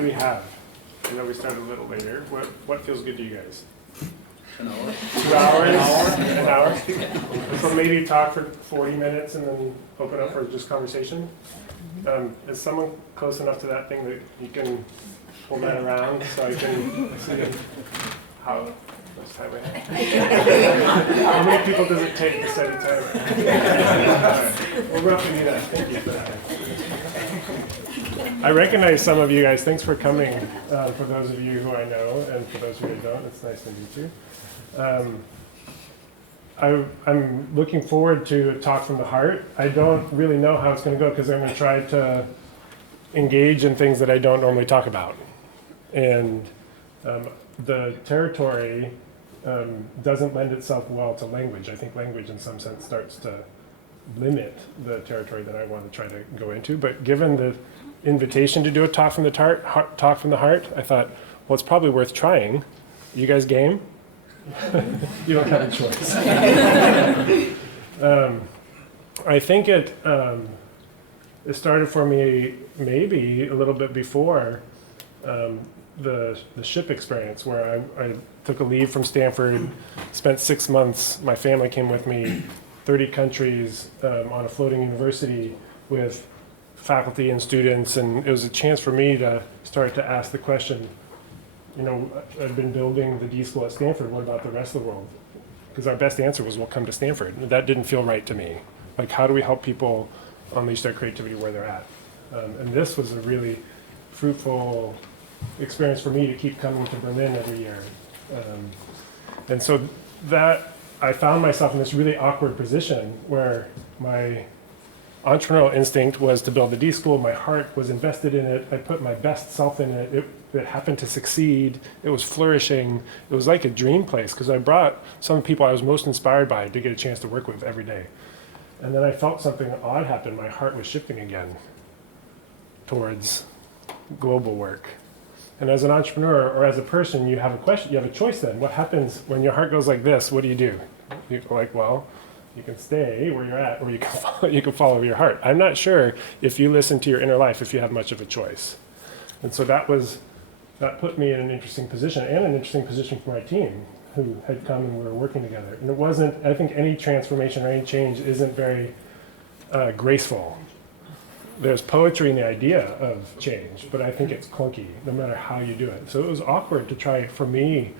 do we have? I know we started a little later. What feels good to you guys? An hour. 2 hours? An hour? So maybe talk for 40 minutes and then open up for just conversation? Is someone close enough to that thing that you can pull that around so I can see how much time we have? How many people does it take to set a timer? We'll roughly do that. Thank you for that. I recognize some of you guys. Thanks for coming. For those of you who I know, and for those of you who don't, it's nice to meet you. I'm looking forward to a talk from the heart. I don't really know how it's going to go because I'm going to try to engage in things that I don't normally talk about. And the territory doesn't lend itself well to language. I think language in some sense starts to limit the territory that I want to try to go into. But given the invitation to do a talk from the heart, I thought, well, it's probably worth trying. You guys game? You don't have a choice. I think it started for me maybe a little bit before the ship experience, where I took a leave from Stanford, spent 6 months. My family came with me, 30 countries on a floating university with faculty and students, and it was a chance for me to start to ask the question, you know, I've been building the D-School at Stanford, what about the rest of the world? Because our best answer was, well, come to Stanford. That didn't feel right to me. Like, how do we help people unleash their creativity where they're at? And this was a really fruitful experience for me to keep coming to Berlin every year. And so that, I found myself in this really awkward position where my entrepreneurial instinct was to build the D-School. My heart was invested in it. I put my best self in it. It happened to succeed. It was flourishing. It was like a dream place because I brought some of the people I was most inspired by to get a chance to work with every day. And then I felt something odd happen. My heart was shifting again towards global work. And as an entrepreneur or as a person, you have a question. You have a choice then. What happens when your heart goes like this? What do? You go like, well, you can stay where you're at, or you can follow your heart. I'm not sure if you listen to your inner life, if you have much of a choice. And so that put me in an interesting position, and an interesting position for my team, who had come and we were working together. And it wasn't, I think any transformation or any change isn't very graceful. There's poetry in the idea of change, but I think it's clunky, no matter how you do it. So it was awkward for me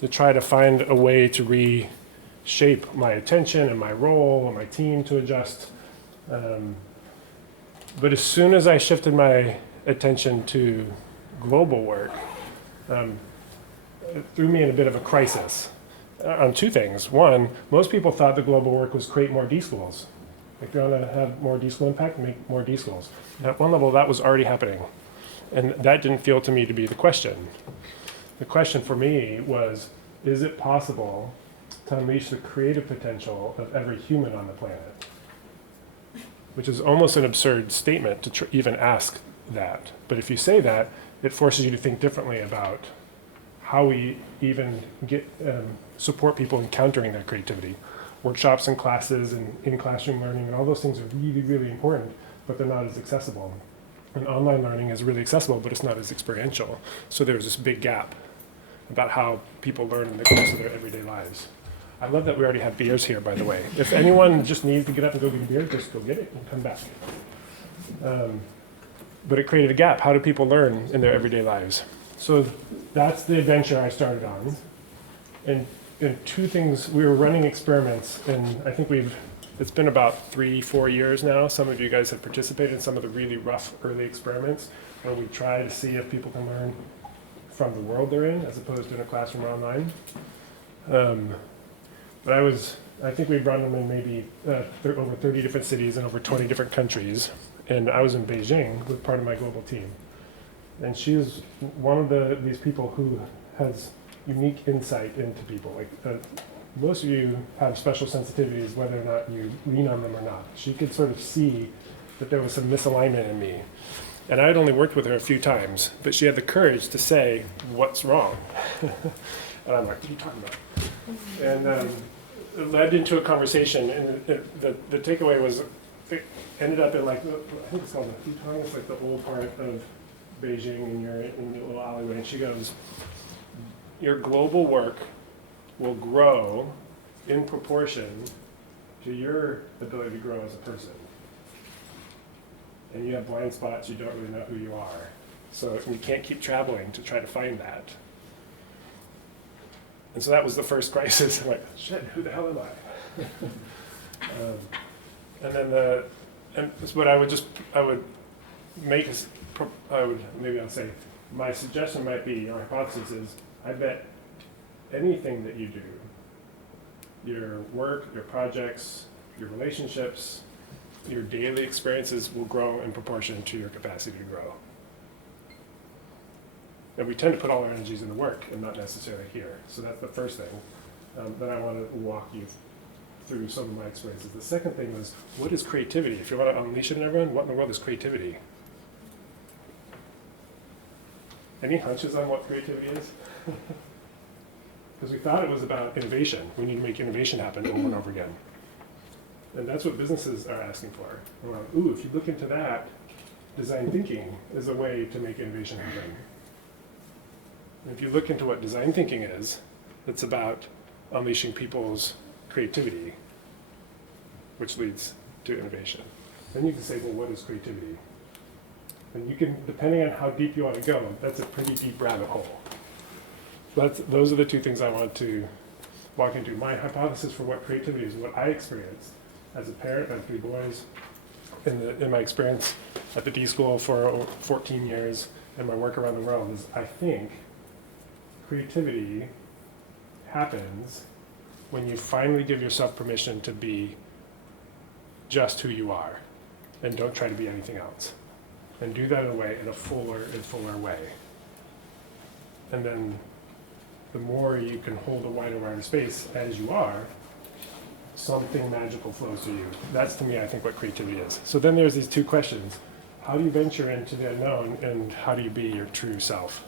to try to find a way to reshape my attention and my role and my team to adjust. But as soon as I shifted my attention to global work, it threw me in a bit of a crisis on two things. One, most people thought the global work was create more D-Schools. If you want to have more D-School impact, make more D-Schools. At one level, that was already happening. And that didn't feel to me to be the question. The question for me was, is it possible to unleash the creative potential of every human on the planet? Which is almost an absurd statement to even ask that. But if you say that, it forces you to think differently about how we even support people encountering their creativity. Workshops and classes and in-classroom learning and all those things are really, really important, but they're not as accessible. And online learning is really accessible, but it's not as experiential. So there's this big gap about how people learn in the course of their everyday lives. I love that we already have beers here, by the way. If anyone just needs to get up and go get a beer, just go get it and come back. But it created a gap. How do people learn in their everyday lives? So that's the adventure I started on. And two things, we were running experiments, and I think it's been about 3-4 years now. Some of you guys have participated in some of the really rough early experiments where we try to see if people can learn from the world they're in as opposed to in a classroom or online. But I think we've run them in maybe over 30 different cities and over 20 different countries. And I was in Beijing with part of my global team. And she was one of these people who has unique insight into people. Like most of you have special sensitivities, whether or not you lean on them or not. She could sort of see that there was some misalignment in me. And I had only worked with her a few times, but she had the courage to say, what's wrong? And I'm like, what are you talking about? And it led into a conversation, and the takeaway was, it ended up in like, I think it's called the Futong, it's like the old part of Beijing and you're in the little alleyway, and she goes, your global work will grow in proportion to your ability to grow as a person. And you have blind spots, you don't really know who you are. So you can't keep traveling to try to find that. And so that was the first crisis. I'm like, shit, who the hell am I? And then but I would make, maybe I'll say, my suggestion might be, or hypothesis is, I bet anything that you do, your work, your projects, your relationships, your daily experiences will grow in proportion to your capacity to grow. And we tend to put all our energies into work and not necessarily here. So that's the first thing that I want to walk you through some of my experiences. The second thing was, what is creativity? If you want to unleash it on everyone, what in the world is creativity? Any hunches on what creativity is? Because we thought it was about innovation. We need to make innovation happen over and over again. And that's what businesses are asking for. We're like, ooh, if you look into that, design thinking is a way to make innovation happen. And if you look into what design thinking is, it's about unleashing people's creativity, which leads to innovation. Then you can say, well, what is creativity? And you can, depending on how deep you want to go, that's a pretty deep rabbit hole. Those are the two things I want to walk into. My hypothesis for what creativity is, what I experienced as a parent of 3 boys, in my experience at the D-School for over 14 years, and my work around the world, is I think creativity happens when you finally give yourself permission to be just who you are, and don't try to be anything else. And do that in a fuller way. And then the more you can hold a wider space as you are, something magical flows to you. That's, to me, I think, what creativity is. So then there's these 2 questions. How do you venture into the unknown, and how do you be your true self?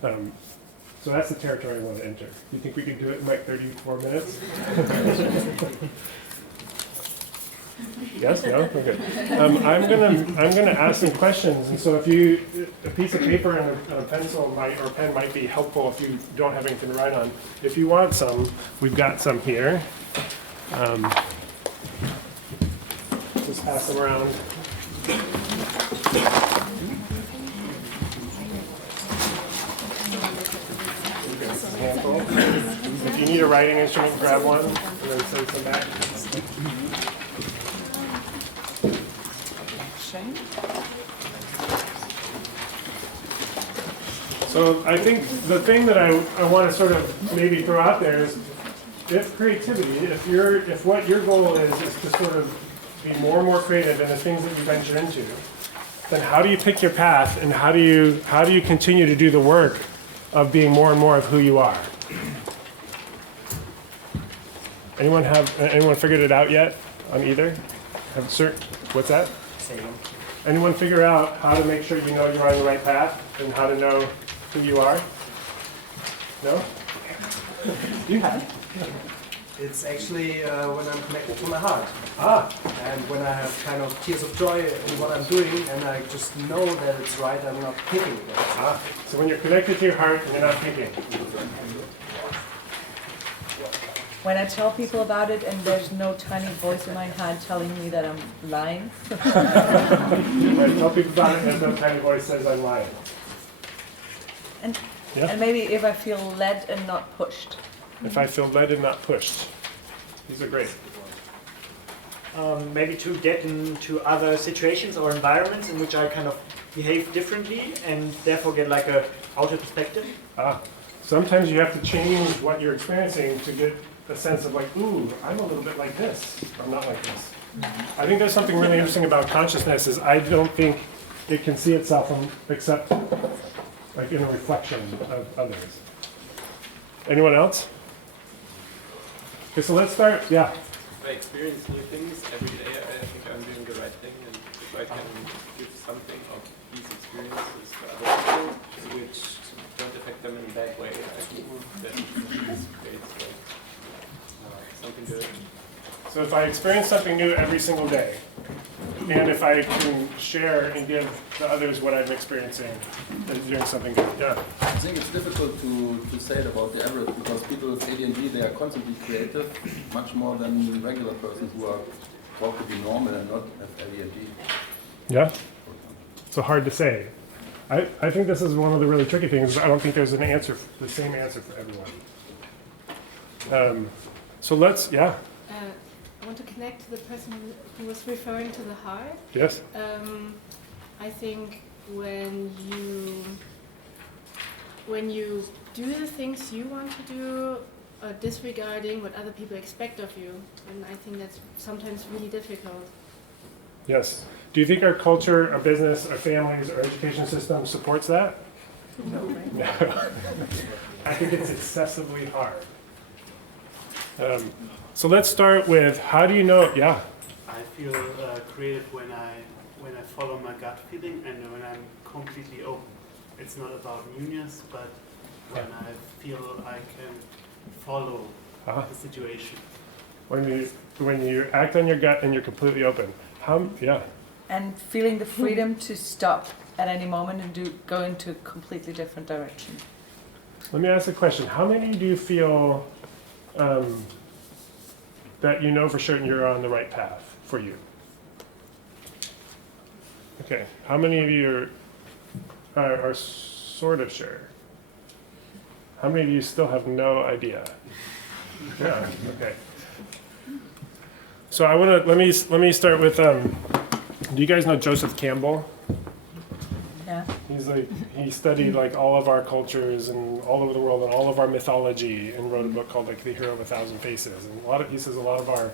So that's the territory I want to enter. You think we could do it in like 34 minutes? Yes? No? Okay. I'm gonna ask some questions, and so if a piece of paper and a pencil or pen might be helpful if you don't have anything to write on. If you want some, we've got some here. Just pass them around. Handful. If you need a writing instrument, grab one, and then send some back. So I think the thing that I want to sort of maybe throw out there is, if creativity, if what your goal is to sort of be more and more creative in the things that you venture into, then how do you pick your path, and how do you continue to do the work of being more and more of who you are? Anyone figured it out yet on either? What's that? Same. Anyone figure out how to make sure you know you're on the right path, and how to know who you are? No? You have. It's actually when I'm connected to my heart. Ah. And when I have kind of tears of joy in what I'm doing, and I just know that it's right, I'm not thinking about it. Ah. So when you're connected to your heart and you're not thinking. When I tell people about it and there's no tiny voice in my head telling me that I'm lying. When I tell people about it and there's no tiny voice says I'm lying. And, yeah? And maybe if I feel led and not pushed. If I feel led and not pushed. These are great. Maybe to get into other situations or environments in which I kind of behave differently and therefore get like a outer perspective. Sometimes you have to change what you're experiencing to get a sense of like, ooh, I'm a little bit like this. I'm not like this. I think there's something really interesting about consciousness is I don't think it can see itself except like in a reflection of others. Anyone else? Okay, so let's start. Yeah. If I experience new things every day, I think I'm doing the right thing, and if I can give something of these experiences to other people, which don't affect them in a bad way, I think that this creates something good. So if I experience something new every single day, and if I can share and give the others what I'm experiencing, and doing something good. Yeah. I think it's difficult to say it about the average because people with ADHD, they are constantly creative, much more than regular persons who are thought to be normal and not have ADHD. Yeah. So hard to say. I think this is one of the really tricky things. I don't think there's an answer, the same answer for everyone. So let's, yeah. I want to connect to the person who was referring to the heart. Yes. I think when you do the things you want to do, disregarding what other people expect of you, and I think that's sometimes really difficult. Yes. Do you think our culture, our business, our families, our education system supports that? No, right? No. I think it's excessively hard. So let's start with, how do you know? Yeah. I feel creative when I follow my gut feeling and when I'm completely open. It's not about newness, but when I feel I can follow the situation. When you act on your gut and you're completely open. Yeah. And feeling the freedom to stop at any moment and go into a completely different direction. Let me ask a question. How many do you feel that you know for certain you're on the right path for you? Okay. How many of you are sort of sure? How many of you still have no idea? Yeah. Okay. So I want to let me start with. Do you guys know Joseph Campbell? Yeah. He studied like all of our cultures and all over the world and all of our mythology and wrote a book called like The Hero of a Thousand Faces. And he says a lot of our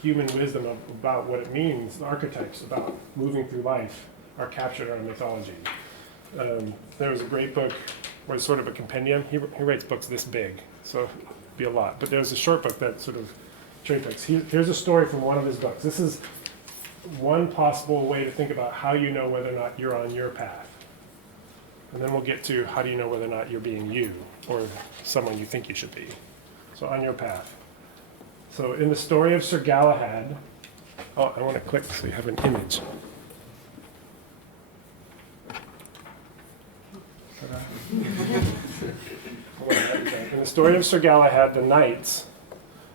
human wisdom about what it means, the archetypes about moving through life, are captured in our mythology. There was a great book, where it's sort of a compendium. He writes books this big, so it'd be a lot. But there's a short book that sort of cherry picks. Here's a story from one of his books. This is one possible way to think about how you know whether or not you're on your path. And then we'll get to how do you know whether or not you're being you or someone you think you should be. So on your path. So in the story of Sir Galahad, I want to click so you have an image. In the story of Sir Galahad, the knights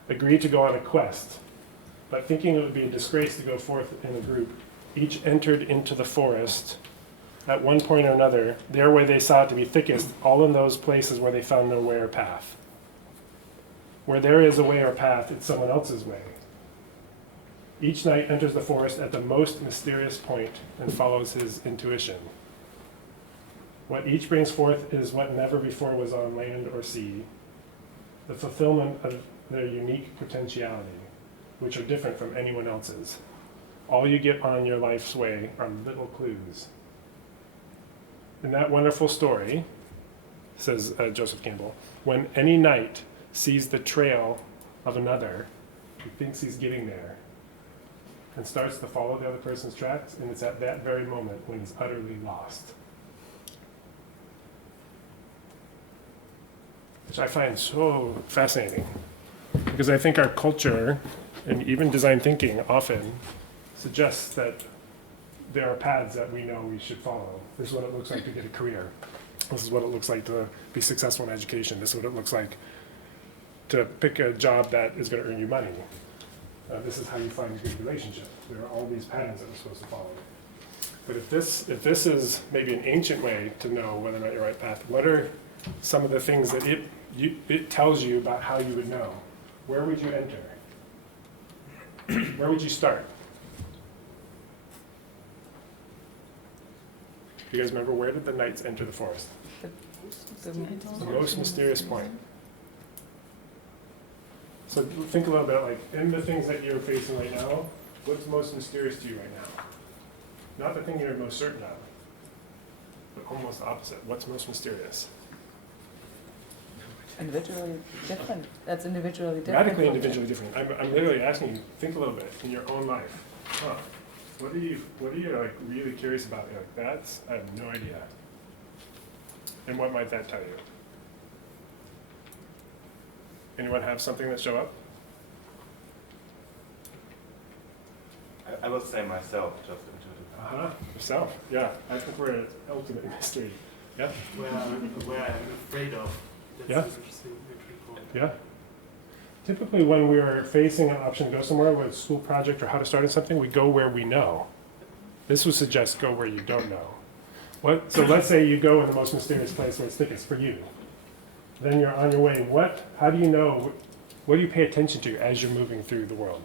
agreed to go on a quest, but thinking it would be a disgrace to go forth in a group, each entered into the forest at one point or another, there where they saw it to be thickest, all in those places where they found no way or path. Where there is a way or path, it's someone else's way. Each knight enters the forest at the most mysterious point and follows his intuition. What each brings forth is what never before was on land or sea, the fulfillment of their unique potentiality, which are different from anyone else's. All you get on your life's way are little clues. In that wonderful story, says Joseph Campbell, when any knight sees the trail of another, he thinks he's getting there, and starts to follow the other person's tracks, and it's at that very moment when he's utterly lost. Which I find so fascinating, because I think our culture, and even design thinking often, suggests that there are paths that we know we should follow. This is what it looks like to get a career. This is what it looks like to be successful in education. This is what it looks like to pick a job that is going to earn you money. This is how you find a good relationship. There are all these patterns that we're supposed to follow. But if this is maybe an ancient way to know whether or not you're right path, what are some of the things that it tells you about how you would know? Where would you enter? Where would you start? Do you guys remember, where did the knights enter the forest? The most mysterious point. So think a little bit, like, in the things that you're facing right now, what's most mysterious to you right now? Not the thing you're most certain of, but almost the opposite. What's most mysterious? Individually different. That's individually different. Radically individually different. I'm literally asking you, think a little bit in your own life. What are you like really curious about? You're like, I have no idea. And what might that tell you? Anyone have something that show up? I I will say myself, just intuitive. Yourself. Yeah. I think we're an ultimate mystery. Yeah. Where I'm afraid of. That's Yeah. interesting. People. Yeah. Typically, when we are facing an option to go somewhere, whether it's a school project or how to start in something, we go where we know. This would suggest go where you don't know. So let's say you go in the most mysterious place where it's thickest for you. Then you're on your way. How do you know? What do you pay attention to as you're moving through the world?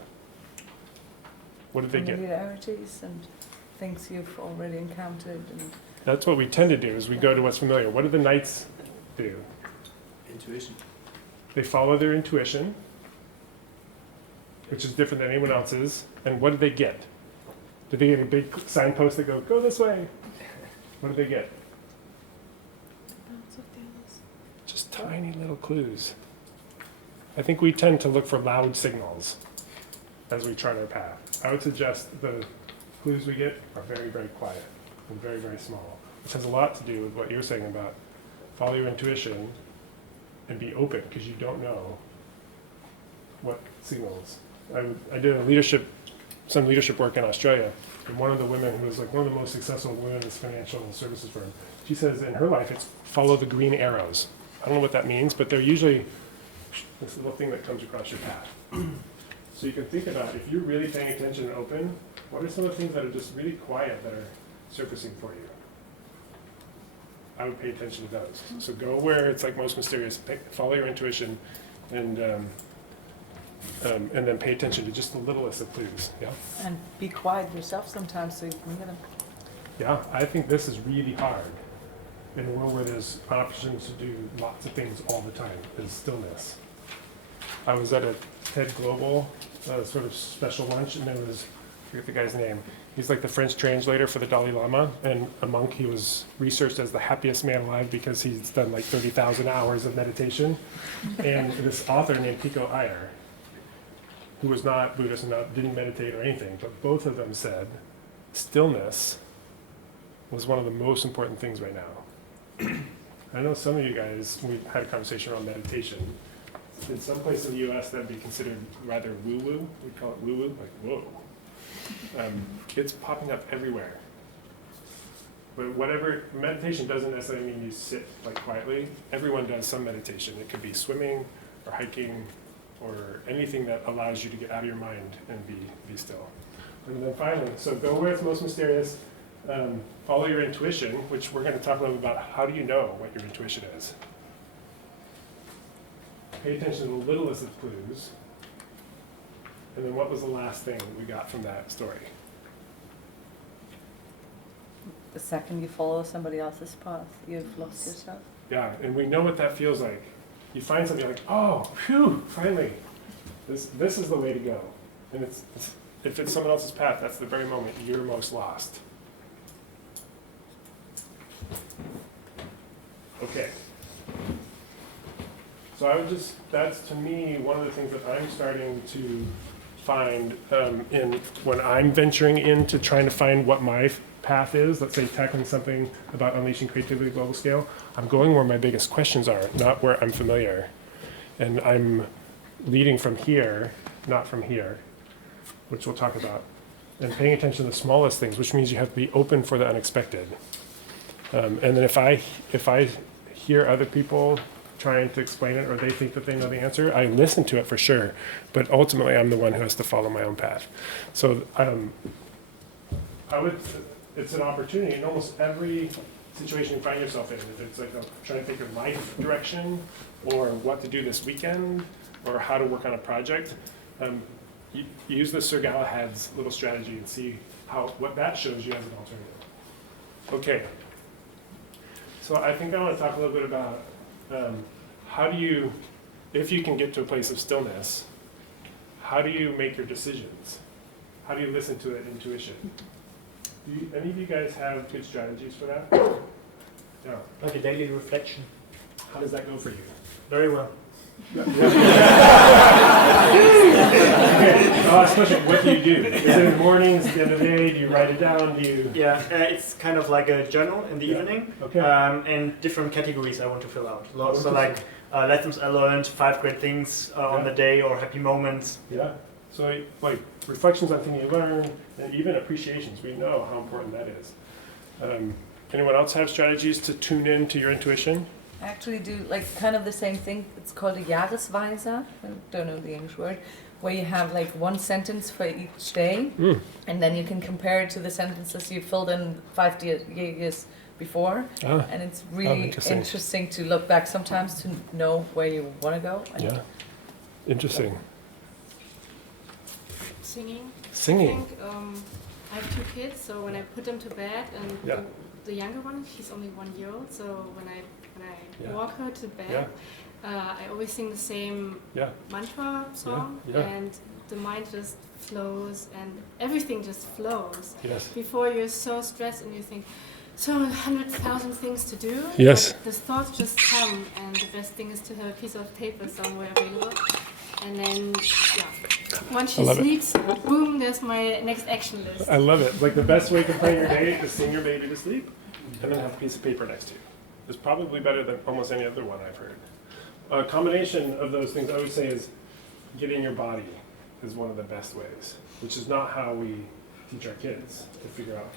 What did they get? Familiarities and things you've already encountered. And That's what we tend to do, is we go to what's familiar. What do the knights do? Intuition. They follow their intuition, which is different than anyone else's. And what did they get? Did they get a big signpost that go this way? What did they get? Just tiny little clues. I think we tend to look for loud signals as we chart our path. I would suggest the clues we get are very, very quiet and very, very small, which has a lot to do with what you're saying about follow your intuition and be open, because you don't know what signals. I did some leadership work in Australia, and one of the women who was like one of the most successful women in this financial services firm, she says in her life it's follow the green arrows. I don't know what that means, but they're usually this little thing that comes across your path. So you can think about, if you're really paying attention and open, what are some of the things that are just really quiet that are surfacing for you? I would pay attention to those. So go where it's like most mysterious, follow your intuition, and then pay attention to just the littlest of clues. Yeah. and be quiet yourself sometimes so you can hear them. Yeah, I think this is really hard in a world where there's options to do lots of things all the time. There's stillness. I was at a TED Global sort of special lunch, and there was, I forget the guy's name. He's like the French translator for the Dalai Lama, and a monk. He was researched as the happiest man alive because he's done like 30,000 hours of meditation. And this author named Pico Iyer, who was not Buddhist and didn't meditate or anything, but both of them said stillness was one of the most important things right now. I know some of you guys, we had a conversation around meditation. In some places in the US that'd be considered rather woo-woo. We call it woo-woo, like whoa. It's popping up everywhere. But whatever, meditation doesn't necessarily mean you sit like quietly. Everyone does some meditation. It could be swimming or hiking or anything that allows you to get out of your mind and be still. And then finally, so go where it's most mysterious. Follow your intuition, which we're going to talk a little bit about. How do you know what your intuition is? Pay attention to the littlest of clues. And then what was the last thing we got from that story? The second you follow somebody else's path, you've lost yourself. Yeah, and we know what that feels like. You find something like, oh, phew, finally. This is the way to go. And if it's someone else's path, that's the very moment you're most lost. Okay. So that's to me one of the things that I'm starting to find when I'm venturing into trying to find what my path is, let's say tackling something about unleashing creativity at a global scale, I'm going where my biggest questions are, not where I'm familiar. And I'm leading from here, not from here, which we'll talk about. And paying attention to the smallest things, which means you have to be open for the unexpected. And then if I hear other people trying to explain it, or they think that they know the answer, I listen to it for sure, but ultimately I'm the one who has to follow my own path. So it's an opportunity in almost every situation you find yourself in. If it's like trying to think of life direction, or what to do this weekend, or how to work on a project, you use the Sir Galahad's little strategy and see what that shows you as an alternative. Okay. So I think I want to talk a little bit about how do you, if you can get to a place of stillness, how do you make your decisions? How do you listen to that intuition? Do any of you guys have good strategies for that? Yeah. Like a daily reflection. How does that go for you? Very well. Okay. Last question, what do you do? Is it in the mornings, at the end of the day, do you write it down? Do you? Yeah, it's kind of like a journal in the evening. Okay. And different categories I want to fill out. So like lessons I learned, 5 great things on the day, or happy moments. Yeah. So like reflections on things you learn, and even appreciations, we know how important that is. Anyone else have strategies to tune in to your intuition? I actually do like kind of the same thing. It's called a Jahresweise. I don't know the English word. Where you have like one sentence for each day, and then you can compare it to the sentences you filled in 5 years before. And it's really interesting to look back sometimes to know where you want to go. Yeah, interesting. Singing. Singing. I think I have 2 kids, so when I put them to bed, and the younger one, she's only 1 year old, so when I walk her to bed, I always sing the same mantra song, and the mind just flows, and everything just flows. Yes. Before you're so stressed and you think, so 100,000 things to do. Yes. But the thoughts just come, and the best thing is to have a piece of paper somewhere available. And then, once she sleeps, boom, there's my next action list. I love it. Like the best way to plan your day is sing your baby to sleep, and then have a piece of paper next to you. It's probably better than almost any other one I've heard. A combination of those things I would say is get in your body is one of the best ways, which is not how we teach our kids to figure out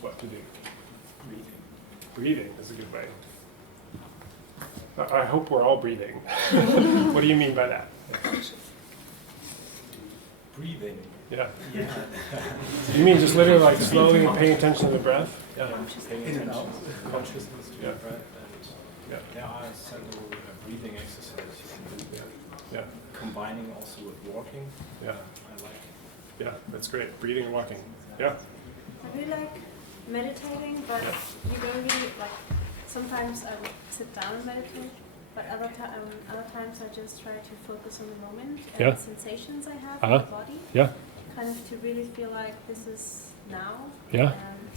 what to do. Breathing is a good way. I hope we're all breathing. What do you mean by that? Breathing. Yeah. You mean just literally like slowly paying attention to the breath? Yeah. Paying attention, consciousness to Yeah. the breath, and there are several breathing exercises you can do. Yeah. Combining also with walking. Yeah. I like. Yeah, that's great. Breathing and walking. Yeah. I really like meditating, but you don't really like. Sometimes I would sit down and meditate, but other times I just try to focus on the moment and the sensations I have in my body. Yeah. Kind of to really feel like this is now. Yeah. And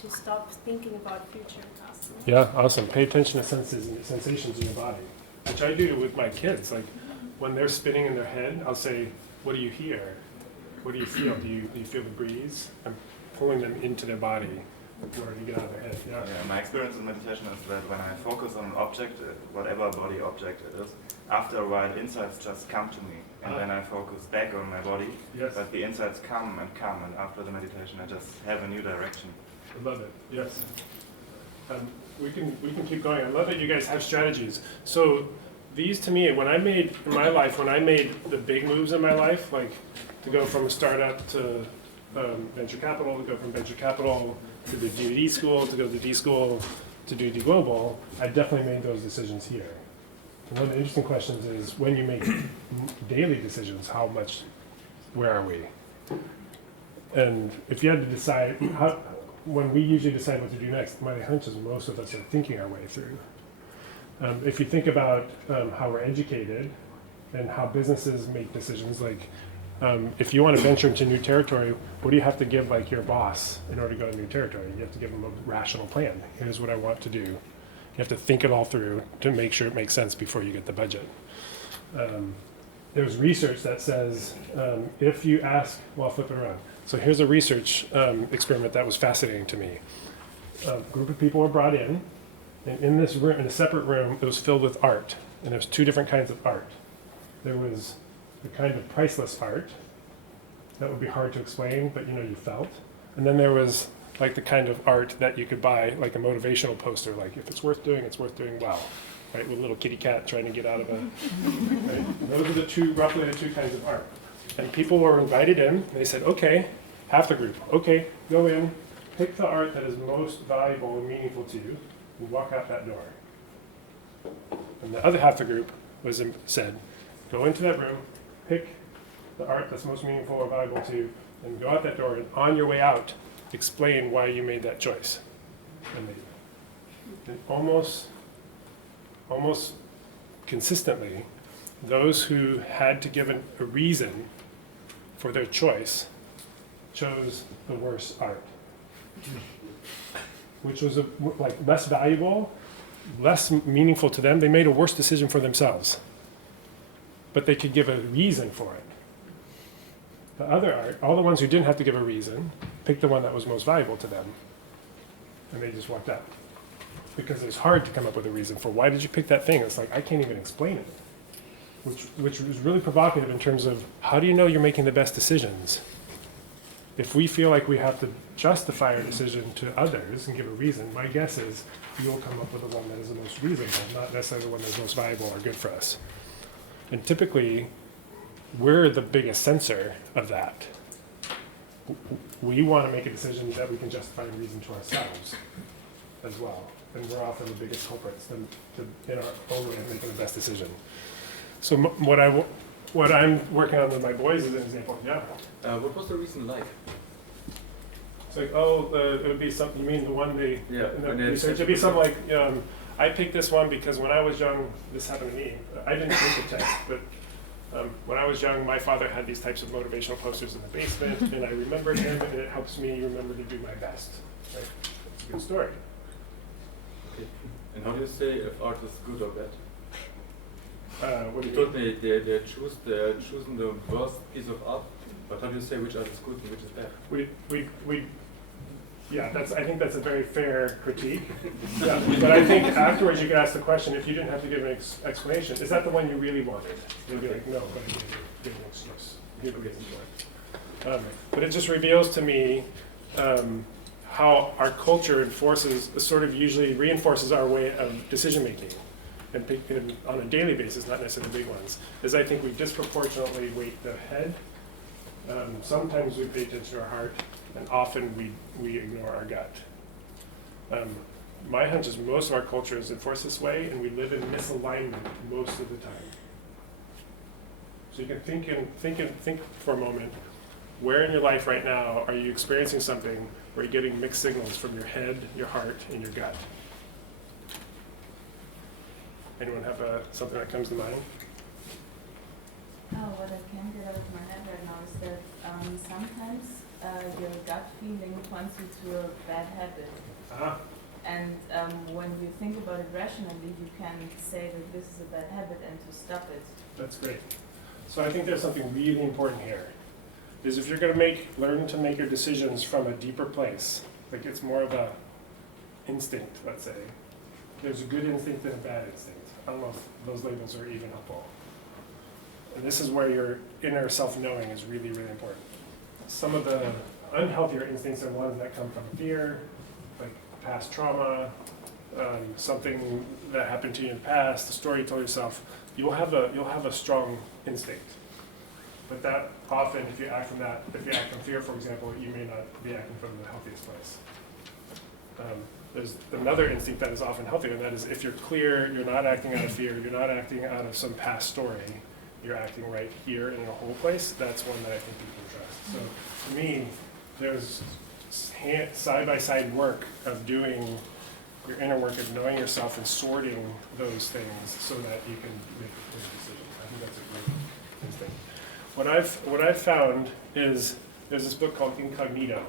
to stop thinking about future past. Yeah, awesome. Pay attention to senses and sensations in your body, which I do with my kids. Like when they're spinning in their head, I'll say, "What do you hear? What do you feel? Do you feel the breeze?" I'm pulling them into their body in order to get out of their head. Yeah. My experience in meditation is that when I focus on an object, whatever body object it is, after a while insights just come to me, and then I focus back on my body. Yes. But the insights come, and after the meditation, I just have a new direction. I love it. Yes. We can keep going. I love that you guys have strategies. So these to me, when I made the big moves in my life, like to go from a startup to venture capital, to go from venture capital to the D-School, to go to the D-School, to do D-Global, I definitely made those decisions here. And one of the interesting questions is when you make daily decisions, where are we? And if you had to decide, when we usually decide what to do next, my hunch is most of us are thinking our way through. If you think about how we're educated and how businesses make decisions, like if you want to venture into new territory, what do you have to give like your boss in order to go to new territory? You have to give them a rational plan. Here's what I want to do. You have to think it all through to make sure it makes sense before you get the budget. There's research that says if you ask, well, I'll flip it around. So here's a research experiment that was fascinating to me. A group of people were brought in, and in this room, in a separate room, it was filled with art. And there's 2 different kinds of art. There was the kind of priceless art that would be hard to explain, but you felt. And then there was like the kind of art that you could buy, like a motivational poster, like if it's worth doing well, right? With a little kitty cat trying to get out of a. Right? Those are roughly the two kinds of art. And people were invited in, and they said, okay, half the group, okay, go in, pick the art that is most valuable and meaningful to you, and walk out that door. And the other half of the group said, go into that room, pick the art that's most meaningful or valuable to you, and go out that door, and on your way out, explain why you made that choice. And almost consistently, those who had to give a reason for their choice chose the worse art, which was less valuable, less meaningful to them. They made a worse decision for themselves, but they could give a reason for it. The other art, all the ones who didn't have to give a reason, picked the one that was most valuable to them, and they just walked out. Because it's hard to come up with a reason for why did you pick that thing. It's like, I can't even explain it. which was really provocative in terms of how do you know you're making the best decisions? If we feel like we have to justify our decision to others and give a reason, my guess is you'll come up with the one that is the most reasonable, not necessarily the one that's most viable or good for us. And typically, we're the biggest censor of that. We want to make a decision that we can justify and reason to ourselves as well. And we're often the biggest culprits in our own way of making the best decision. So what I'm working on with my boys is an example. Yeah. What was the recent like? It's like, it would be something, you mean the one they, Yeah, in the when they research, it'd be something like, I picked this one because when I was young, this happened to me. I didn't take the test, but when I was young, my father had these types of motivational posters in the basement, and I remembered him, and it helps me remember to do my best. Right? It's a good story. Okay. And how do you say if art is good or bad? What do You you told me they're choosing the worst piece of art, but how do you say which art is good and which is bad? Yeah, I think that's a very fair critique. Yeah, but I think afterwards you could ask the question, if you didn't have to give an explanation, is that the one you really wanted? You'd be like, no, but I didn't give an excuse. Here's the reason for it. But it just reveals to me how our culture usually reinforces our way of decision making, and on a daily basis, not necessarily big ones. Is I think we disproportionately weight the head. Sometimes we pay attention to our heart, and often we ignore our gut. My hunch is most of our culture is enforced this way, and we live in misalignment most of the time. So you can think for a moment, where in your life right now are you experiencing something where you're getting mixed signals from your head, your heart, and your gut? Anyone have something that comes to mind? Oh, what I can't get out of my head right now is that sometimes your gut feeling points you to a bad habit. Uh-huh. And when you think about it rationally, you can say that this is a bad habit and to stop it. That's great. So I think there's something really important here. Is if you're going to learn to make your decisions from a deeper place, like it's more of a instinct, let's say. There's a good instinct and a bad instinct. I don't know if those labels are even helpful. And this is where your inner self-knowing is really, really important. Some of the unhealthier instincts are ones that come from fear, like past trauma, something that happened to you in the past, the story you told yourself. You'll have a strong instinct. But that often, if you act from fear, for example, you may not be acting from the healthiest place. There's another instinct that is often healthier, and that is if you're clear, you're not acting out of fear, you're not acting out of some past story, you're acting right here in a whole place, that's one that I think you can trust. So to me, there's side-by-side work of doing your inner work of knowing yourself and sorting those things so that you can make a clear decision. I think that's a great instinct. What I've found is there's this book called Incognito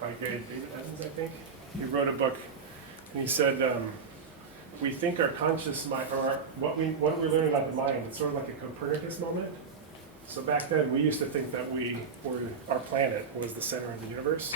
by David Evans, I think. He wrote a book, and he said, we think our conscious mind, or what we're learning about the mind, it's sort of like a Copernicus moment. So back then, we used to think that our planet was the center of the universe,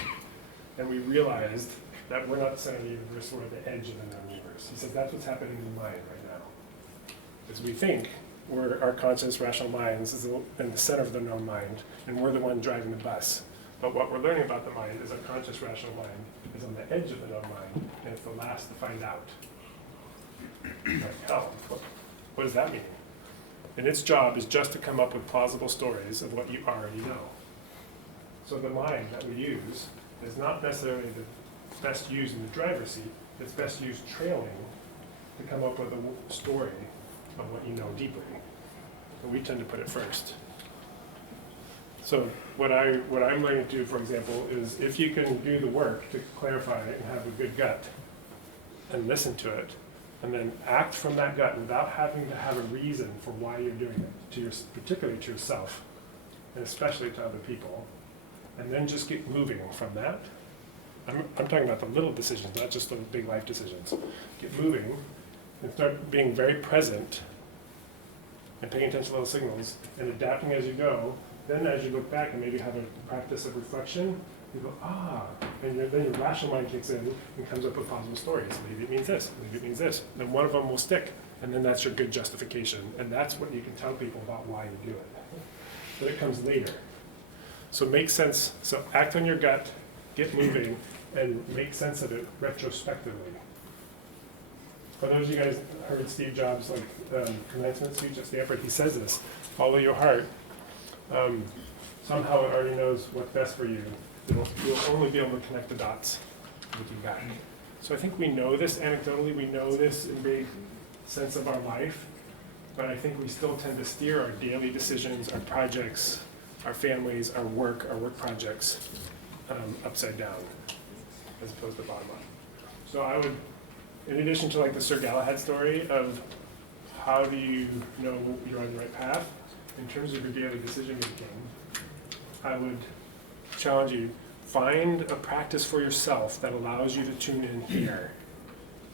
and we realized that we're not the center of the universe, we're at the edge of the known universe. He says that's what's happening in the mind right now. Is we think our conscious, rational minds is in the center of the known mind, and we're the one driving the bus. But what we're learning about the mind is our conscious, rational mind is on the edge of the known mind, and it's the last to find out. Like, what does that mean? And its job is just to come up with plausible stories of what you already know. So the mind that we use is not necessarily the best used in the driver's seat, it's best used trailing to come up with a story of what you know deeply. And we tend to put it first. So what I'm learning to do, for example, is if you can do the work to clarify it and have a good gut and listen to it, and then act from that gut without having to have a reason for why you're doing it, particularly to yourself, and especially to other people, and then just get moving from that. I'm talking about the little decisions, not just the big life decisions. Get moving and start being very present and paying attention to those signals and adapting as you go. Then as you look back and maybe have a practice of reflection, you go, and then your rational mind kicks in and comes up with possible stories. Maybe it means this, maybe it means this. Then one of them will stick, And then that's your good justification. And that's what you can tell people about why you do it. But it comes later. So make sense, so act on your gut, get moving, and make sense of it retrospectively. For those of you guys heard Steve Jobs' commencement speech at Stanford, he says this: follow your heart. Somehow it already knows what's best for you. You'll only be able to connect the dots looking back. So I think we know this anecdotally, we know this in big sense of our life, but I think we still tend to steer our daily decisions, our projects, our families, our work projects upside down as opposed to bottom up. So I would, in addition to like the Sir Galahad story of how do you know you're on the right path, in terms of your daily decision making, I would challenge you, find a practice for yourself that allows you to tune in here.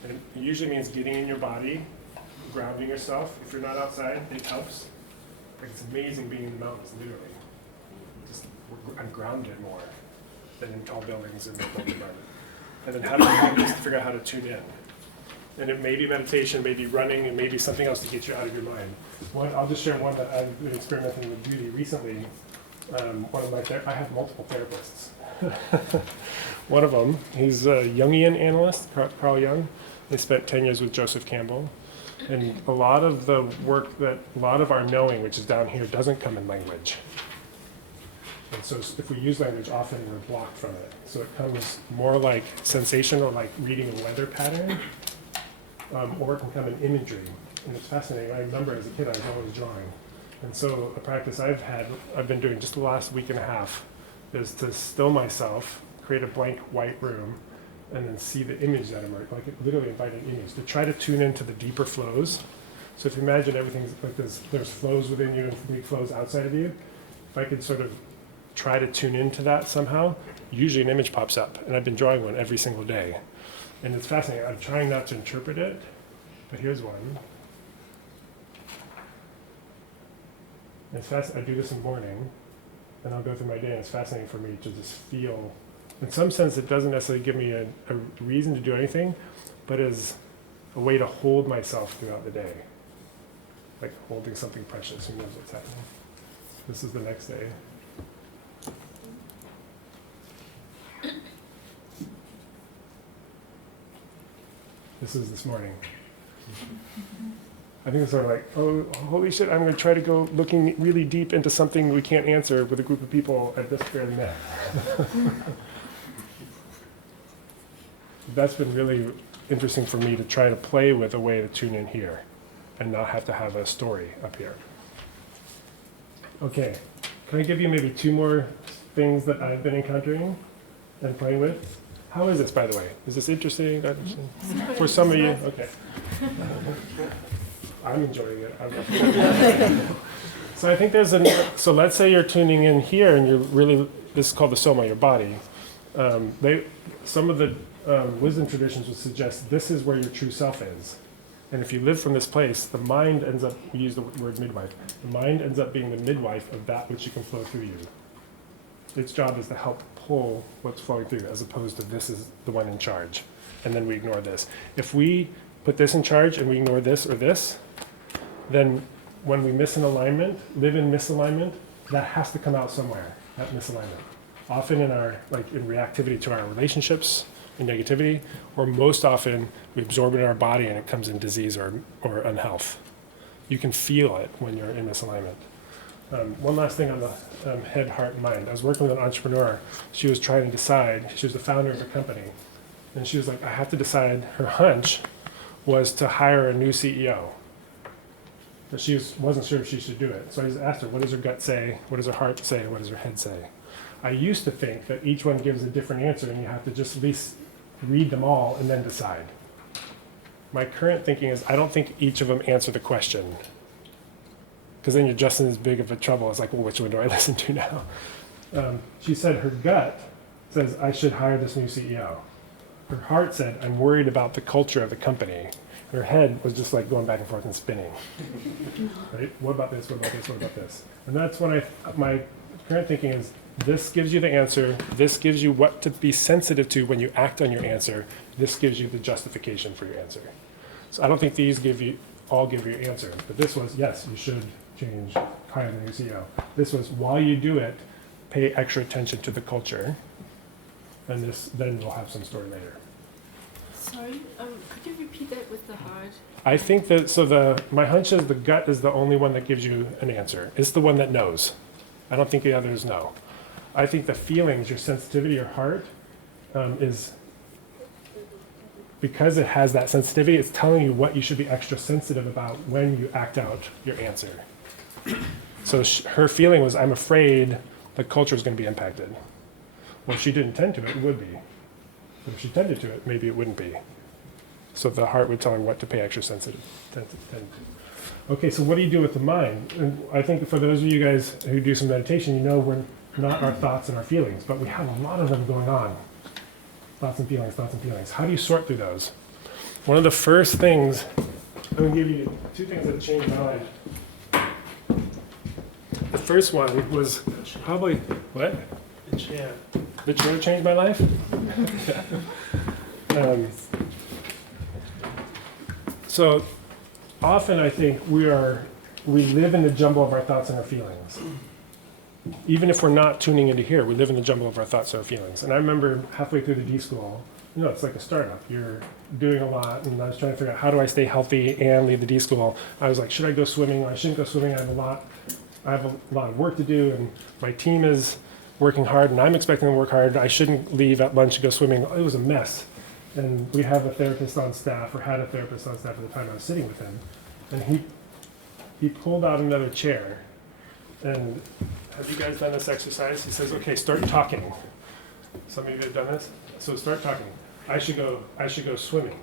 And it usually means getting in your body, grounding yourself. If you're not outside, it helps. Like, it's amazing being in the mountains, literally. I'm grounded more than in tall buildings in the built environment. And then how to practice to figure out how to tune in. And it may be meditation, maybe running, and maybe something else to get you out of your mind. I'll just share one that I've been experimenting with beauty recently. I have multiple therapists. One of them, he's a Jungian analyst, Carl Jung. They spent 10 years with Joseph Kembel. And a lot of the work a lot of our knowing, which is down here, doesn't come in language. And so if we use language, often we're blocked from it. So it comes more like sensation or like reading a weather pattern, or it can come in imagery. And it's fascinating. I remember as a kid, I was always drawing. And so a practice I've been doing just the last week and a half, is to still myself, create a blank white room, and then see the image that emerges, like literally invite an image, to try to tune into the deeper flows. So if you imagine everything's like there's flows within you and big flows outside of you, if I could sort of try to tune into that somehow, usually an image pops up, and I've been drawing one every single day. And it's fascinating. I'm trying not to interpret it, but here's one. It's I do this in the morning, and I'll go through my day, and it's fascinating for me to just feel. In some sense, it doesn't necessarily give me a reason to do anything, but as a way to hold myself throughout the day. Like holding something precious, who knows what's happening. This is the next day. This is this morning. I think it's sort of like, oh, holy shit, I'm going to try to go looking really deep into something we can't answer with a group of people I've just barely met. That's been really interesting for me to try to play with a way to tune in here and not have to have a story up here. Okay, can I give you maybe 2 more things that I've been encountering and playing with? How is this, by the way? Is this interesting? Not interesting? For some of you, okay. I'm enjoying it. So I think so let's say you're tuning in here and you're really, this is called the soma, your body. Some of the wisdom traditions would suggest this is where your true self is. And if you live from this place, the mind ends up, we use the word midwife, the mind ends up being the midwife of that which you can flow through you. Its job is to help pull what's flowing through, as opposed to this is the one in charge, and then we ignore this. If we put this in charge and we ignore this or this, then when we miss an alignment, live in misalignment, that has to come out somewhere, that misalignment. Often in reactivity to our relationships, in negativity, or most often we absorb it in our body and it comes in disease or unhealth. You can feel it when you're in misalignment. One last thing on the head, heart, and mind. I was working with an entrepreneur. She was trying to decide, she was the founder of a company, and she was like, I have to decide. Her hunch was to hire a new CEO. But she wasn't sure if she should do it. So I just asked her, what does her gut say? What does her heart say? What does her head say? I used to think that each one gives a different answer and you have to just at least read them all and then decide. My current thinking is I don't think each of them answer the question. Because then you're just in as big of a trouble. It's like, well, which one do I listen to now? She said her gut says, I should hire this new CEO. Her heart said, I'm worried about the culture of the company. Her head was just like going back and forth and spinning. Right? What about this? What about this? What about this? And that's what my current thinking is, this gives you the answer. This gives you what to be sensitive to when you act on your answer. This gives you the justification for your answer. So I don't think these give you all give your answer. But this was, yes, you should change hiring a new CEO. This was, while you do it, pay extra attention to the culture, and then we'll have some story later. Sorry, could you repeat that with the heart? I think that, so my hunch is the gut is the only one that gives you an answer. It's the one that knows. I don't think the others know. I think the feelings, your sensitivity, your heart, is, because it has that sensitivity, it's telling you what you should be extra sensitive about when you act out your answer. So her feeling was, I'm afraid the culture is going to be impacted. Well, if she didn't tend to it, it would be. But if she tended to it, maybe it wouldn't be. So the heart would tell her what to pay extra sensitive attention to. Okay, so what do you do with the mind? And I think for those of you guys who do some meditation, you know we're not our thoughts and our feelings, but we have a lot of them going on. Thoughts and feelings, thoughts and feelings. How do you sort through those? One of the first things, I'm going to give you 2 things that changed my life. The first one was probably, what? The chair. The chair changed my life? So often I think we live in the jumble of our thoughts and our feelings. Even if we're not tuning into here, we live in the jumble of our thoughts and our feelings. And I remember halfway through the D-School, it's like a startup. You're doing a lot, and I was trying to figure out how do I stay healthy and lead the D-School. I was like, should I go swimming? I shouldn't go swimming. I have a lot of work to do, and my team is working hard, and I'm expecting them to work hard. I shouldn't leave at lunch to go swimming. It was a mess. And we have a therapist on staff, or had a therapist on staff at the time I was sitting with him, and he pulled out another chair. And have you guys done this exercise? He says, okay, start talking. Some of you have done this? So start talking. I should go swimming.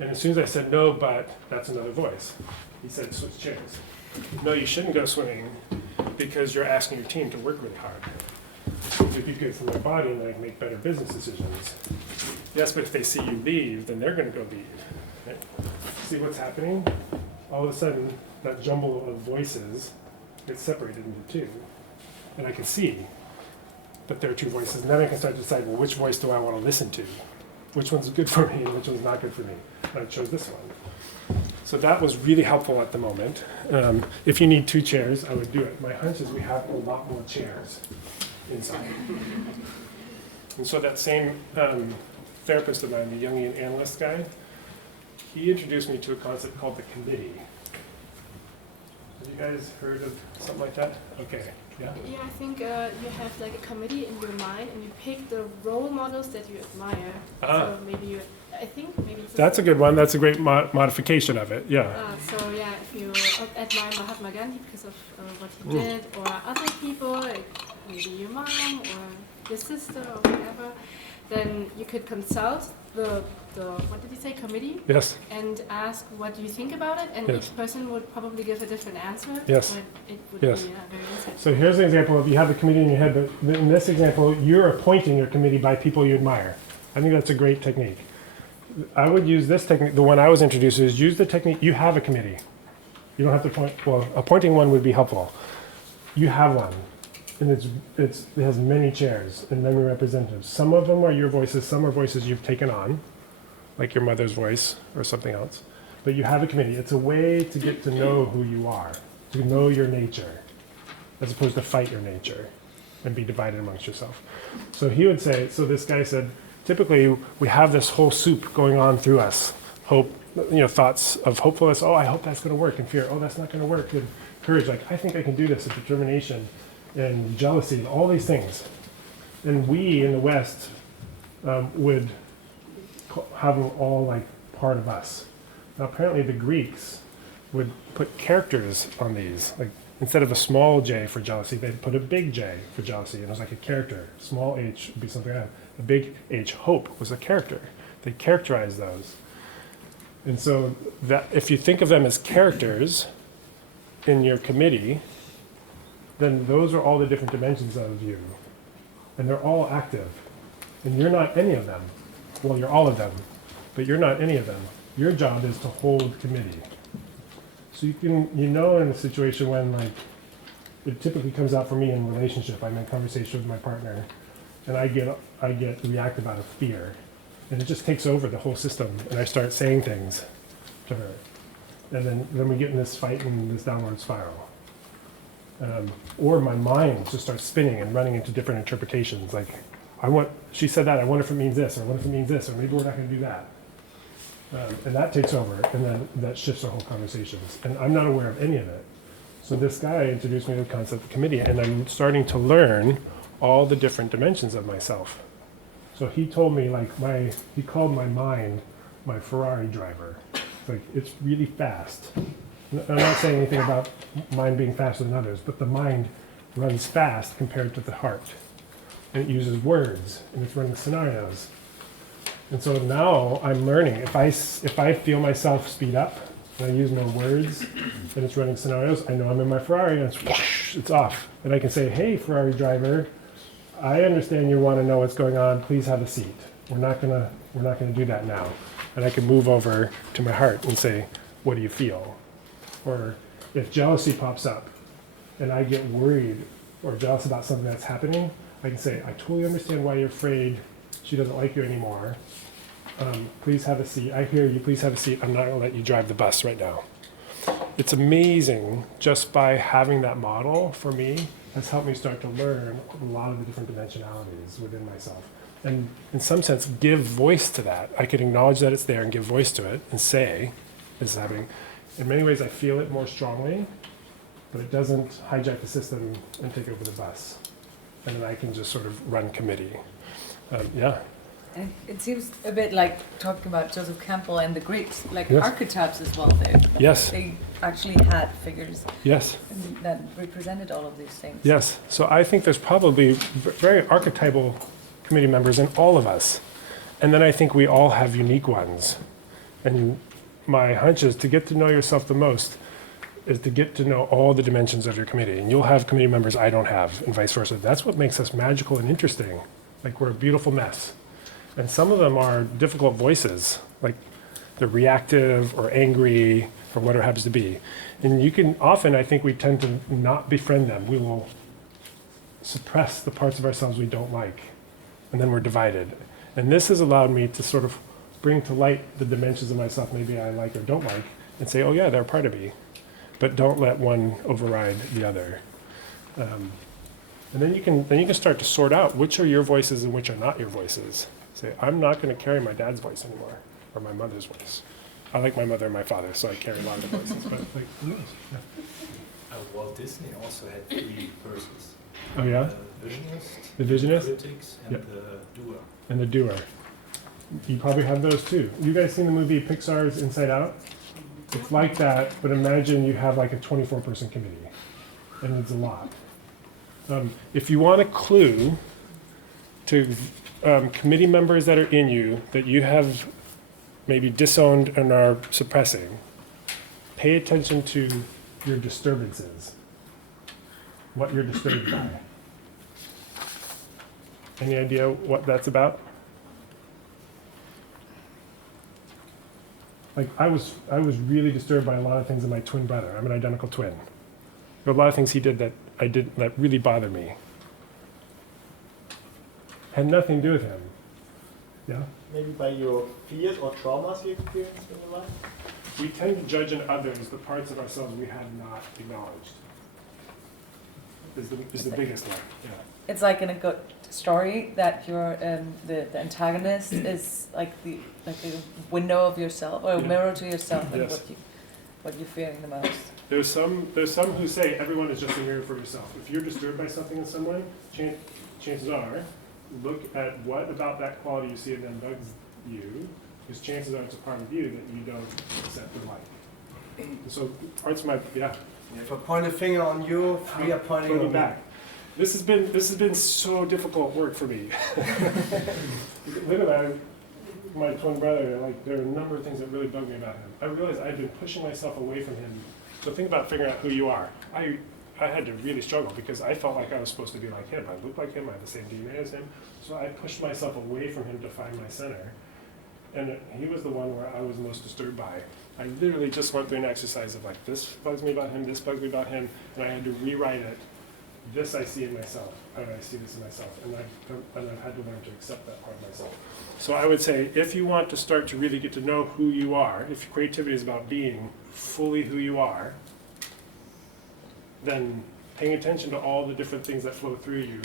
And as soon as I said no, but that's another voice. He said, switch chairs. No, you shouldn't go swimming because you're asking your team to work really hard. It'd be good for my body and I can make better business decisions. Yes, but if they see you leave, then they're going to go leave. Right? See what's happening? All of a sudden, that jumble of voices gets separated into 2. And I can see that there are 2 voices. And then I can start to decide, well, which voice do I want to listen to? Which one's good for me and which one's not good for me? And I chose this one. So that was really helpful at the moment. If you need 2 chairs, I would do it. My hunch is we have a lot more chairs inside. And so that same therapist of mine, the Jungian analyst guy, he introduced me to a concept called the committee. Have you guys heard of something like that? Okay, yeah? Yeah, I think you have like a committee in your mind and you pick the role models that you admire. So maybe it's That's a good one. That's a great modification of it, yeah. So yeah, if you admire Mahatma Gandhi because of what he did, or other people, like maybe your mom or your sister or whatever, then you could consult the what did you say, committee? Yes. And ask what do you think about it, and each person would probably give a different answer. Yes. But it would be very insightful. So here's an example of you have a committee in your head, but in this example, you're appointing your committee by people you admire. I think that's a great technique. I would use this technique, the one I was introduced to is use the technique, you have a committee. You don't have to appoint, well, appointing one would be helpful. You have one. And it has many chairs and memory representatives. Some of them are your voices, some are voices you've taken on, like your mother's voice or something else. But you have a committee. It's a way to get to know who you are, to know your nature, as opposed to fight your nature and be divided amongst yourself. So he would say, so this guy said, typically we have this whole soup going on through us. Hope, thoughts of hopefulness, oh, I hope that's going to work, and fear, oh, that's not going to work, and courage, like, I think I can do this, and determination, and jealousy, and all these things. And we in the West would have them all like part of us. Now apparently the Greeks would put characters on these. Like instead of a small j for jealousy, they'd put a big J for jealousy. And it was like a character. Small h would be something like that. A big H, hope, was a character. They characterized those. And so that if you think of them as characters in your committee, then those are all the different dimensions of you. And they're all active. And you're not any of them. Well, you're all of them, but you're not any of them. Your job is to hold committee. So you can, in a situation when like, it typically comes out for me in relationship, I'm in conversation with my partner, and I get reactive out of fear. And it just takes over the whole system, and I start saying things to her. And then we get in this fight and this downward spiral. Or my mind just starts spinning and running into different interpretations. Like, she said that, I wonder if it means this, or I wonder if it means this, or maybe we're not going to do that. And that takes over, and then that shifts our whole conversations. And I'm not aware of any of it. So this guy introduced me to the concept of committee, and I'm starting to learn all the different dimensions of myself. So he told me, he called my mind my Ferrari driver. It's like, it's really fast. I'm not saying anything about mind being faster than others, but the mind runs fast compared to the heart. And it uses words, and it's running scenarios. And so now I'm learning. If I feel myself speed up, and I use more words, and it's running scenarios, I know I'm in my Ferrari, and it's off. And I can say, hey, Ferrari driver, I understand you want to know what's going on. Please have a seat. We're not gonna do that now. And I can move over to my heart and say, what do you feel? Or if jealousy pops up, and I get worried or jealous about something that's happening, I can say, I totally understand why you're afraid she doesn't like you anymore. Please have a seat. I hear you. Please have a seat. I'm not going to let you drive the bus right now. It's amazing, just by having that model for me has helped me start to learn a lot of the different dimensionalities within myself. And in some sense, give voice to that. I can acknowledge that it's there and give voice to it and say, this is happening. In many ways, I feel it more strongly, but it doesn't hijack the system and take over the bus. And then I can just sort of run committee. Yeah. And it seems a bit like talking about Joseph Campbell and the Greeks, like Yes. archetypes as well. Yes. They actually had figures Yes. that represented all of these things. Yes. So I think there's probably very archetypal committee members in all of us. And then I think we all have unique ones. And my hunch is to get to know yourself the most is to get to know all the dimensions of your committee. And you'll have committee members I don't have, and vice versa. That's what makes us magical and interesting. Like, we're a beautiful mess. And some of them are difficult voices, like they're reactive or angry or whatever it happens to be. And you can often, I think we tend to not befriend them. We will suppress the parts of ourselves we don't like, and then we're divided. And this has allowed me to sort of bring to light the dimensions of myself maybe I like or don't like, and say, oh yeah, they're a part of me. But don't let one override the other. And then you can start to sort out which are your voices and which are not your voices. Say, I'm not going to carry my dad's voice anymore, or my mother's voice. I like my mother and my father, so I carry a lot of voices. But like, who knows? Yeah. Walt Disney also had 3 persons. Oh yeah. The visionist, the visionist, critics, and yep. the doer. And the doer. You probably have those too. You guys seen the movie Pixar's Inside Out? It's like that, but imagine you have like a 24-person committee, and it's a lot. If you want a clue to committee members that are in you that you have maybe disowned and are suppressing, pay attention to your disturbances, what you're disturbed by. Any idea what that's about? Like, I was really disturbed by a lot of things in my twin brother. I'm an identical twin. There were a lot of things he did that I did that really bothered me. Had nothing to do with him. Yeah? Maybe by your fears or traumas you experienced in your life? We tend to judge in others the parts of ourselves we have not acknowledged. Is the biggest one. Yeah. It's like in a good story that your the antagonist is like the window of yourself, or a mirror to yourself, and Yes. what you're fearing the most. There's some who say everyone is just a mirror for yourself. If you're disturbed by something in someone, chances are, look at what about that quality you see in them bugs you, because chances are it's a part of you that you don't accept or like. And so parts of my If I point a finger on you, 3 are pointing on me. back. This has been so difficult work for me. Literally, my twin brother, like, there are a number of things that really bug me about him. I realized I've been pushing myself away from him. So think about figuring out who you are. I had to really struggle because I felt like I was supposed to be like him. I look like him, I have the same DNA as him. So I pushed myself away from him to find my center. And he was the one where I was most disturbed by. I literally just went through an exercise of like, this bugs me about him, this bugs me about him, and I had to rewrite it this I see in myself, and I see this in myself, and I've had to learn to accept that part of myself. So I would say, if you want to start to really get to know who you are, if creativity is about being fully who you are, then paying attention to all the different things that flow through you,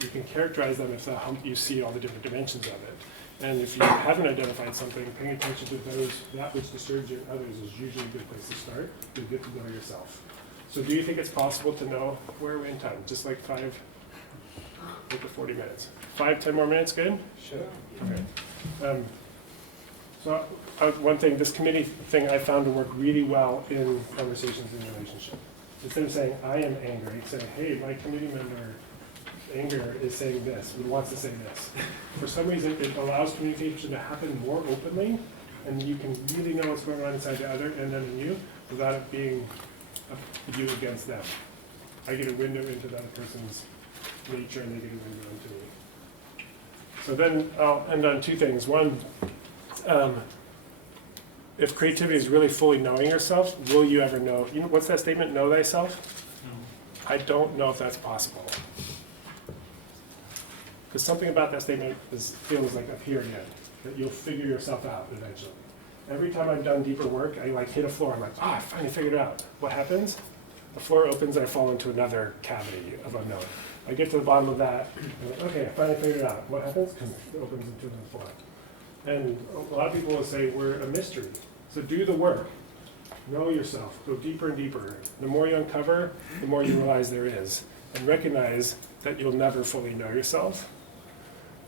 you can characterize them if you see all the different dimensions of it. And if you haven't identified something, paying attention to that which disturbs you and others is usually a good place to start to get to know yourself. So do you think it's possible to know, where are we in time? Just like 40 minutes. 10 more minutes, good? Sure. Okay. So one thing, this committee thing I found to work really well in conversations in relationship. Instead of saying, I am angry, say, hey, my committee member, anger is saying this, he wants to say this. For some reason, it allows communication to happen more openly, and you can really know what's going on inside the other and then in you, without it being you against them. I get a window into the other person's nature, and they get a window into me. So then I'll end on two things. One, if creativity is really fully knowing yourself, will you ever know? You know, what's that statement, know thyself? I don't know if that's possible. Because something about that statement feels like up here again, that you'll figure yourself out eventually. Every time I've done deeper work, I like hit a floor, I'm like, I finally figured it out. What happens? The floor opens and I fall into another cavity of unknown. I get to the bottom of that, and I'm like, okay, I finally figured it out. What happens? Because it opens into another floor. And a lot of people will say we're a mystery. So do the work. Know yourself. Go deeper and deeper. The more you uncover, the more you realize there is. And recognize that you'll never fully know yourself.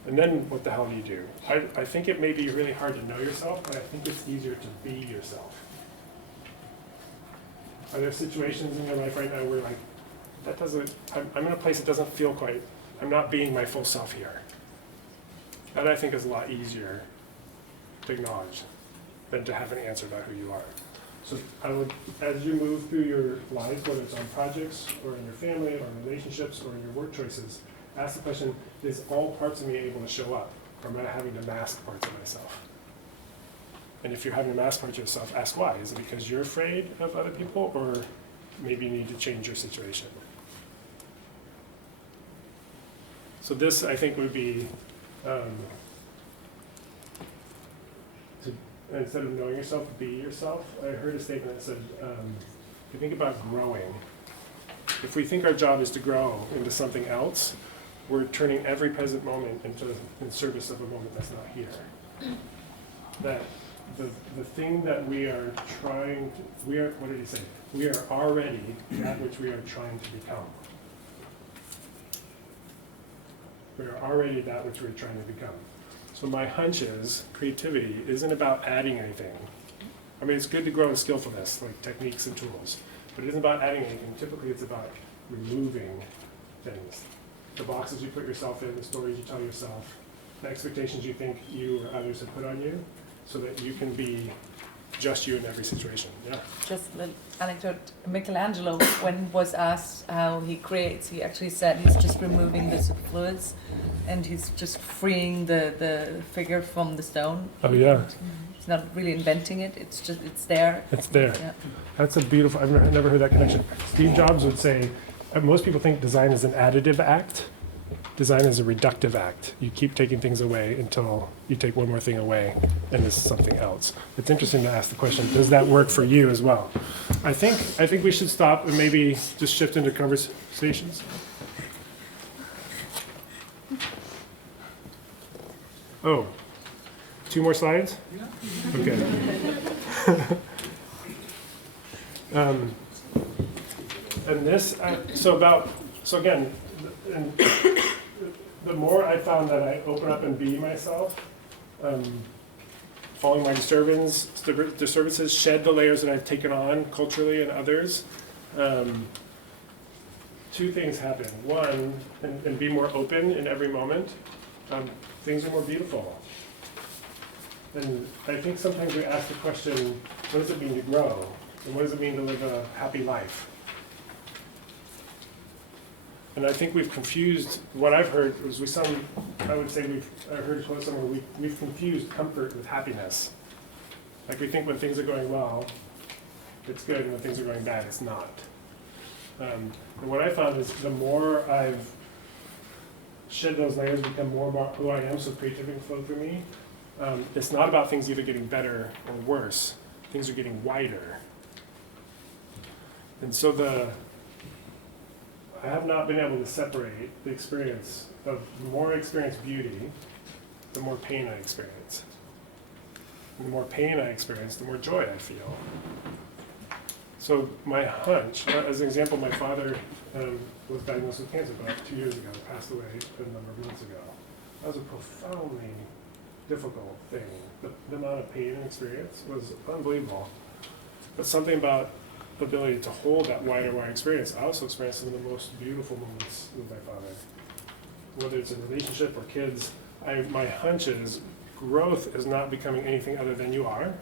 And then what the hell do you do? I think it may be really hard to know yourself, but I think it's easier to be yourself. Are there situations in your life right now where like, that doesn't, I'm in a place that doesn't feel quite, I'm not being my full self here. That I think is a lot easier to acknowledge than to have an answer about who you are. So I would, as you move through your lives, whether it's on projects or in your family or in relationships or in your work choices, ask the question, is all parts of me able to show up? Or am I having to mask parts of myself? And if you're having to mask parts of yourself, ask why. Is it because you're afraid of other people, or maybe you need to change your situation? So this, I think, would be, instead of knowing yourself, be yourself. I heard a statement that said, if you think about growing, if we think our job is to grow into something else, we're turning every present moment in service of a moment that's not here. That the thing that we are trying to, what did he say? We are already that which we are trying to become. We are already that which we're trying to become. So my hunch is creativity isn't about adding anything. I mean, it's good to grow in skillfulness, like techniques and tools, but it isn't about adding anything. Typically, it's about removing things. The boxes you put yourself in, the stories you tell yourself, the expectations you think you or others have put on you, so that you can be just you in every situation. Yeah. Just an anecdote. Michelangelo, when was asked how he creates, he actually said he's just removing the superfluous, and he's just freeing the figure from the stone. Oh yeah. He's not really inventing it. It's just it's there. It's there. Yeah. That's a beautiful. I've never heard that connection. Steve Jobs would say, most people think design is an additive act. Design is a reductive act. You keep taking things away until you take one more thing away and it's something else. It's interesting to ask the question, does that work for you as well? I think we should stop and maybe just shift into conversations. Oh, 2 more slides? Okay. And this, so again, and the more I found that I open up and be myself, following my disturbances, shed the layers that I've taken on culturally and others, 2 things happen. One, and be more open in every moment, things are more beautiful. And I think sometimes we ask the question, what does it mean to grow? And what does it mean to live a happy life? And I think we've confused, what I've heard is I would say I heard a quote somewhere, we've confused comfort with happiness. Like we think when things are going well, it's good, and when things are going bad, it's not. And what I found is the more I've shed those layers, become more about who I am, so creativity can flow through me. It's not about things either getting better or worse. Things are getting wider. And so I have not been able to separate the experience of the more I experience beauty, the more pain I experience. And the more pain I experience, the more joy I feel. So my hunch, as an example, my father was diagnosed with cancer about 2 years ago, passed away a number of months ago. That was a profoundly difficult thing. The amount of pain and experience was unbelievable. But something about the ability to hold that wider experience. I also experienced some of the most beautiful moments with my father. Whether it's in a relationship or kids, my hunch is growth is not becoming anything other than you are.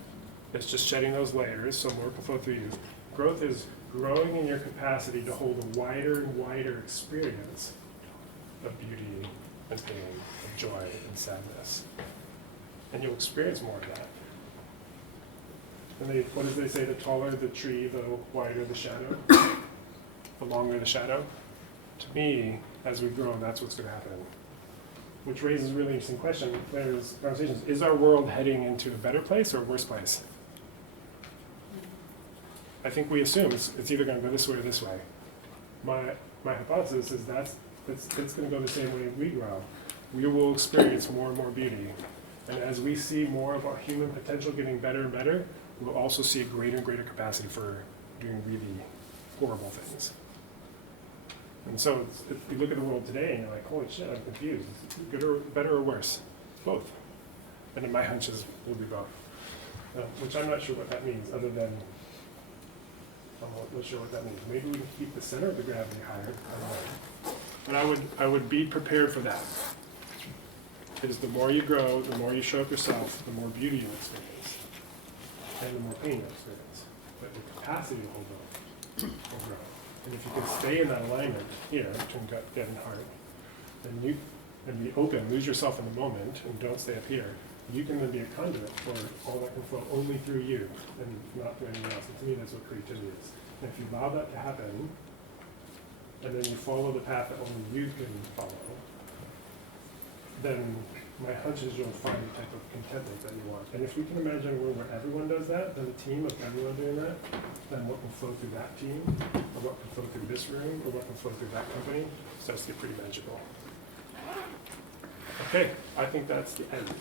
It's just shedding those layers so more can flow through you. Growth is growing in your capacity to hold a wider and wider experience of beauty and pain, of joy and sadness. And you'll experience more of that. And what do they say? The taller the tree, the wider the shadow, the longer the shadow. To me, as we grow, that's what's going to happen. Which raises a really interesting question. There's conversations. Is our world heading into a better place or a worse place? I think we assume it's either going to go this way or this way. My hypothesis is it's going to go the same way we grow. We will experience more and more beauty. And as we see more of our human potential getting better and better, we'll also see a greater and greater capacity for doing really horrible things. And so if you look at the world today and you're like, holy shit, I'm confused. Is it good or better or worse? Both. And then my hunch is will be both. Which I'm not sure what that means, other than I'm not sure what that means. Maybe we can keep the center of the gravity higher. I don't know. But I would be prepared for that. Because the more you grow, the more you show up yourself, the more beauty you experience. And the more pain you experience. But the capacity to hold on will grow. And if you can stay in that alignment here between gut, head, and heart, and be open, lose yourself in the moment, and don't stay up here, you can then be a conduit for all that can flow only through you and not through anyone else. And to me, that's what creativity is. And if you allow that to happen, and then you follow the path that only you can follow, then my hunch is you'll find the type of contentment that you want. And if we can imagine a world where everyone does that, then a team of everyone doing that, then what can flow through that team, or what can flow through this room, or what can flow through that company, starts to get pretty magical. Okay, I think that's the end.